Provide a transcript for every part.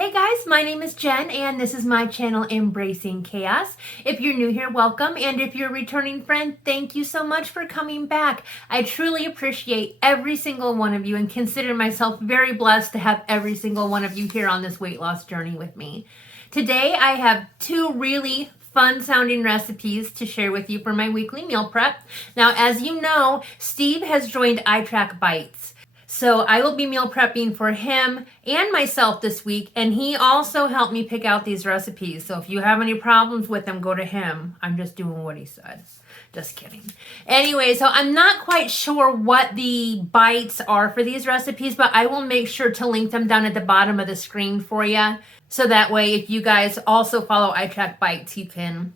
Hey guys, my name is Jen and this is my channel Embracing Chaos. If you're new here, welcome, and if you're a returning friend, thank you so much for coming back. I truly appreciate every single one of you and consider myself very blessed to have every single one of you here on this weight loss journey with me. Today I have two really fun sounding recipes to share with you for my weekly meal prep. Now, as you know, Steve has joined itrackbites. So I will be meal prepping for him and myself this week, and he also helped me pick out these recipes. So if you have any problems with them, go to him. I'm just doing what he said. Just kidding. Anyway, so I'm not quite sure what the bites are for these recipes, but I will make sure to link them down at the bottom of the screen for you. So that way, if you guys also follow itrackbites, you can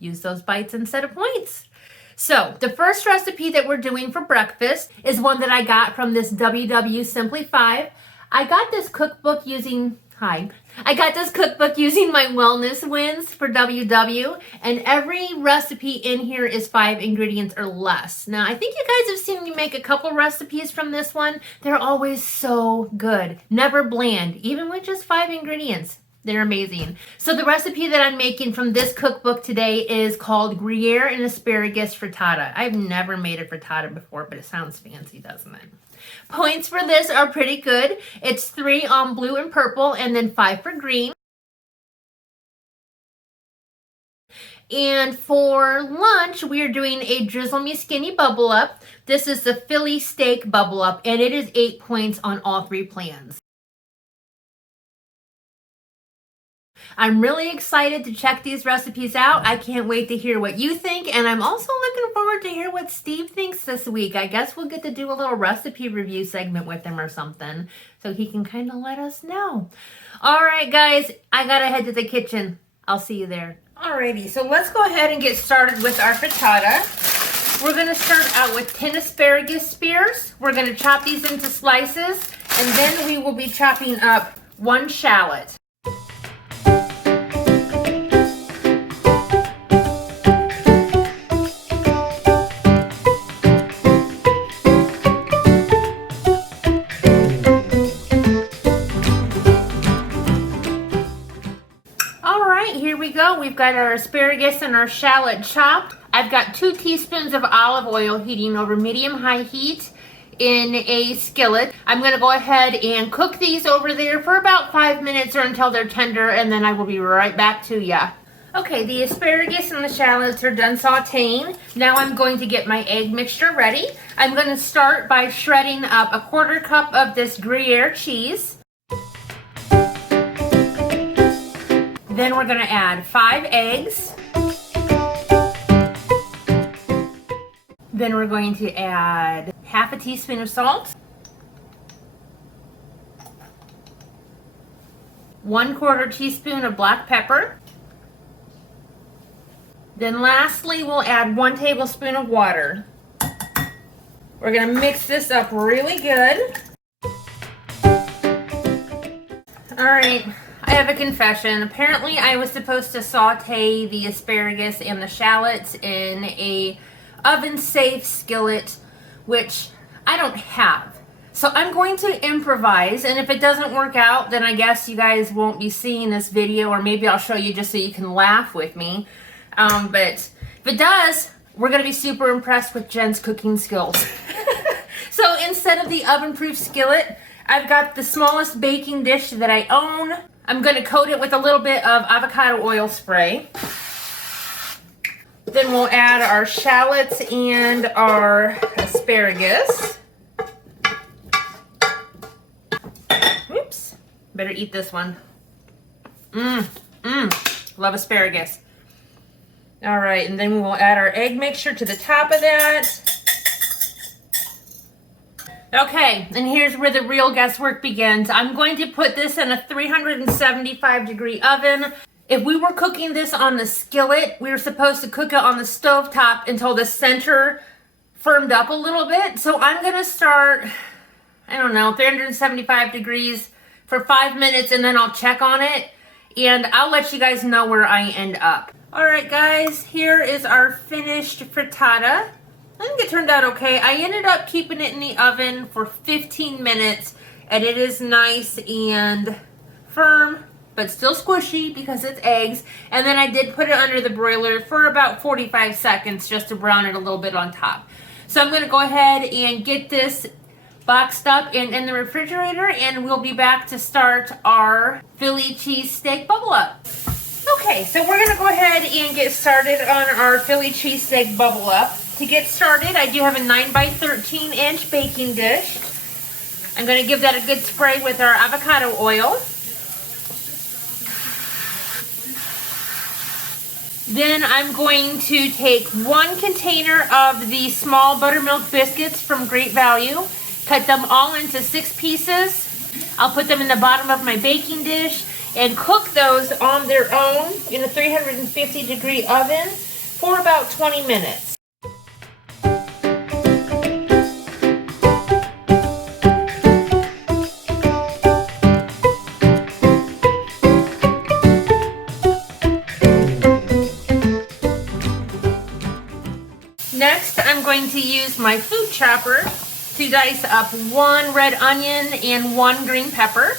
use those bites instead of points. So the first recipe that we're doing for breakfast is one that I got from this WW Simply 5. I got this cookbook using my wellness wins for WW, and every recipe in here is 5 ingredients or less. Now, I think you guys have seen me make a couple recipes from this one. They're always so good, never bland, even with just 5 ingredients. They're amazing. So the recipe that I'm making from this cookbook today is called Gruyere and Asparagus Frittata. I've never made a frittata before, but it sounds fancy, doesn't it? Points for this are pretty good. It's 3 on blue and purple, and then 5 for green. And for lunch, we are doing a Drizzle Me Skinny Bubble Up. This is the Philly Steak Bubble Up, and it is 8 points on all 3 plans. I'm really excited to check these recipes out. I can't wait to hear what you think, and I'm also looking forward to hear what Steve thinks this week. I guess we'll get to do a little recipe review segment with him or something, so he can kind of let us know. All right, guys, I gotta head to the kitchen. I'll see you there. Alrighty, so let's go ahead and get started with our frittata. We're gonna start out with 10 asparagus spears. We're gonna chop these into slices, and then we will be chopping up 1 shallot. Here we go. We've got our asparagus and our shallot chopped. I've got 2 teaspoons of olive oil heating over medium-high heat in a skillet. I'm going to go ahead and cook these over there for about 5 minutes or until they're tender, and then I will be right back to ya. Okay, the asparagus and the shallots are done sauteing. Now I'm going to get my egg mixture ready. I'm going to start by shredding up a 1/4 cup of this Gruyere cheese. Then we're going to add 5 eggs. Then we're going to add 1/2 teaspoon of salt. 1/4 teaspoon of black pepper. Then lastly, we'll add 1 tablespoon of water. We're going to mix this up really good. All right. I have a confession. Apparently, I was supposed to saute the asparagus and the shallots in a oven-safe skillet, which I don't have. So I'm going to improvise, and if it doesn't work out, then I guess you guys won't be seeing this video, or maybe I'll show you just so you can laugh with me. But if it does, we're going to be super impressed with Jen's cooking skills. So instead of the oven-proof skillet, I've got the smallest baking dish that I own. I'm going to coat it with a little bit of avocado oil spray. Then we'll add our shallots and our asparagus. Oops, better eat this one. Love asparagus. All right, and then we will add our egg mixture to the top of that. Okay, and here's where the real guesswork begins. I'm going to put this in a 375-degree oven. If we were cooking this on the skillet, we were supposed to cook it on the stovetop until the center firmed up a little bit. So I'm going to start, 375 degrees for 5 minutes, and then I'll check on it, and I'll let you guys know where I end up. All right, guys, here is our finished frittata. I think it turned out okay. I ended up keeping it in the oven for 15 minutes, and it is nice and firm, but still squishy because it's eggs. And then I did put it under the broiler for about 45 seconds just to brown it a little bit on top. So I'm going to go ahead and get this boxed up and in the refrigerator, and we'll be back to start our Philly cheesesteak bubble up. Okay, so we're going to go ahead and get started on our Philly cheesesteak bubble up. To get started, I do have a 9 by 13 inch baking dish. I'm going to give that a good spray with our avocado oil. Then I'm going to take 1 container of the small buttermilk biscuits from Great Value, cut them all into 6 pieces. I'll put them in the bottom of my baking dish and cook those on their own in a 350-degree oven for about 20 minutes. Next, I'm going to use my food chopper to dice up 1 red onion and 1 green pepper.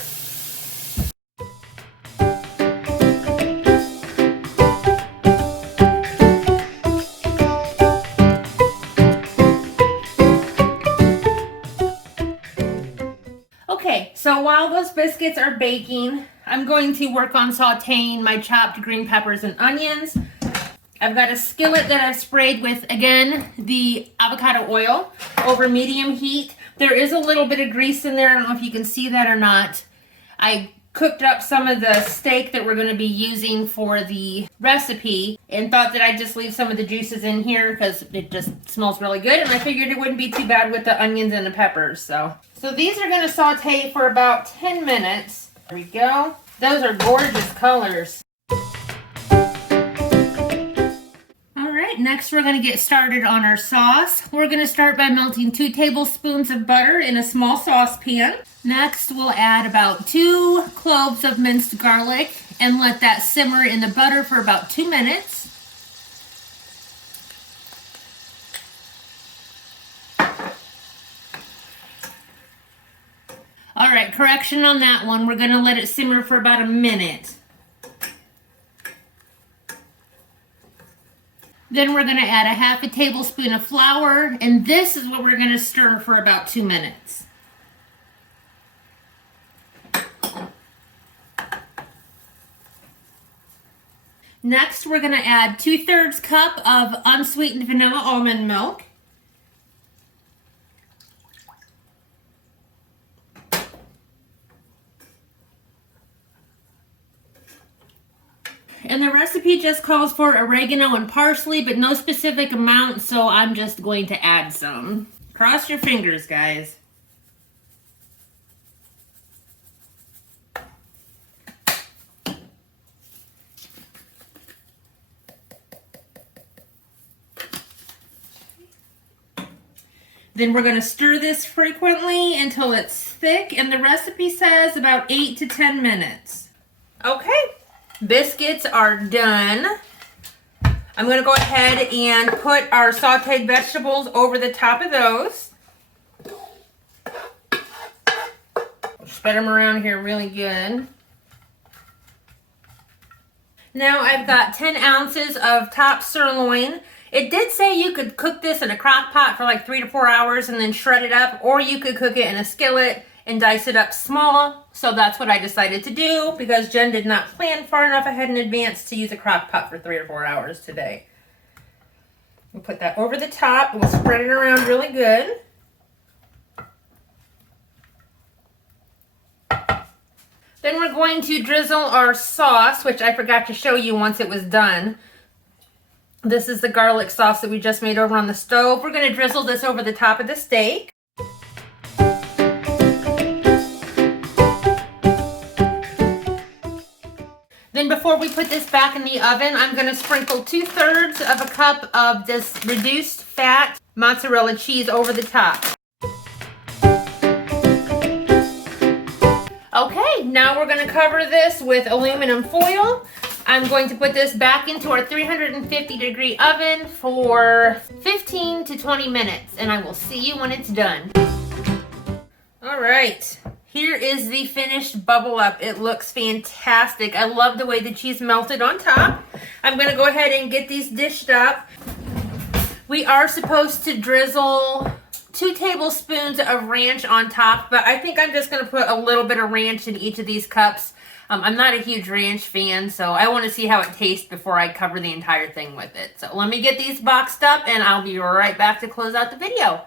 Okay, so while those biscuits are baking, I'm going to work on sauteing my chopped green peppers and onions. I've got a skillet that I've sprayed with, again, the avocado oil over medium heat. There is a little bit of grease in there. I don't know if you can see that or not. I cooked up some of the steak that we're going to be using for the recipe and thought that I'd just leave some of the juices in here because it just smells really good. And I figured it wouldn't be too bad with the onions and the peppers. So these are going to saute for about 10 minutes. There we go. Those are gorgeous colors. Next, we're going to get started on our sauce. We're going to start by melting 2 tablespoons of butter in a small saucepan. Next, we'll add about 2 cloves of minced garlic and let that simmer in the butter for about 2 minutes. All right, correction on that one. We're going to let it simmer for about a minute. Then we're going to add a half a tablespoon of flour, and this is what we're going to stir for about 2 minutes. Next, we're going to add 2/3 cup of unsweetened vanilla almond milk. And the recipe just calls for oregano and parsley, but no specific amount, so I'm just going to add some. Cross your fingers, guys. Then we're going to stir this frequently until it's thick, and the recipe says about 8 to 10 minutes. Okay. Biscuits are done. I'm going to go ahead and put our sauteed vegetables over the top of those. Spread them around here really good. Now I've got 10 ounces of top sirloin. It did say you could cook this in a crock pot for like 3 to 4 hours and then shred it up, or you could cook it in a skillet and dice it up small. So that's what I decided to do because Jen did not plan far enough ahead in advance to use a crock pot for 3 or 4 hours today. We'll put that over the top. We'll spread it around really good. Then we're going to drizzle our sauce, which I forgot to show you once it was done. This is the garlic sauce that we just made over on the stove. We're going to drizzle this over the top of the steak. Then before we put this back in the oven, I'm going to sprinkle 2/3 of a cup of this reduced fat mozzarella cheese over the top. Okay, now we're going to cover this with aluminum foil. I'm going to put this back into our 350-degree oven for 15 to 20 minutes, and I will see you when it's done. All right, Here is the finished bubble up. It looks fantastic. I love the way the cheese melted on top. I'm gonna go ahead and get these dished up. We are supposed to drizzle 2 tablespoons of ranch on top, but I think I'm just gonna put a little bit of ranch in each of these cups. I'm not a huge ranch fan, so I want to see how it tastes before I cover the entire thing with it. So let me get these boxed up and I'll be right back to close out the video.